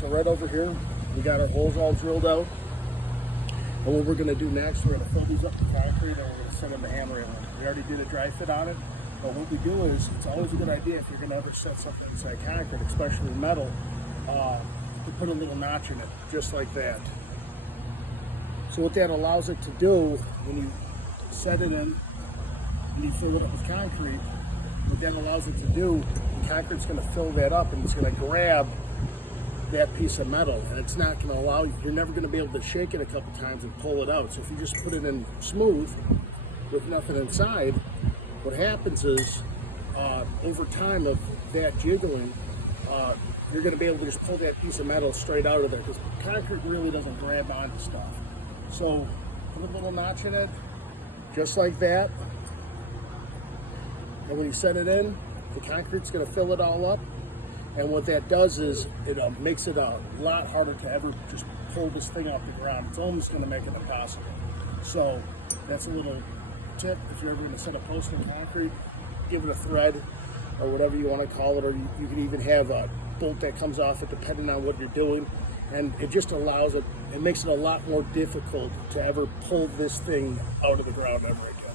So right over here, we got our holes all drilled out. And what we're going to do next, we're going to fill these up with concrete and we're going to send them to hammer railing. We already did a dry fit on it, but what we do is, it's always a good idea if you're going to ever set something inside concrete, especially metal, to put a little notch in it, just like that. So what that allows it to do, when you set it in and you fill it up with concrete, what that allows it to do, the concrete's going to fill that up and it's going to grab that piece of metal, and it's not going to allow you, you're never going to be able to shake it a couple times and pull it out. So if you just put it in smooth with nothing inside, what happens is over time of that jiggling, you're going to be able to just pull that piece of metal straight out of there, because concrete really doesn't grab onto stuff. So put a little notch in it, just like that, and when you set it in, the concrete's going to fill it all up. And what that does is it makes it a lot harder to ever just pull this thing off the ground. It's almost going to make it impossible. So that's a little tip. If you're ever going to set a post in concrete, give it a thread or whatever you want to call it, or you can even have a bolt that comes off it depending on what you're doing. And it just allows it, it makes it a lot more difficult to ever pull this thing out of the ground ever again.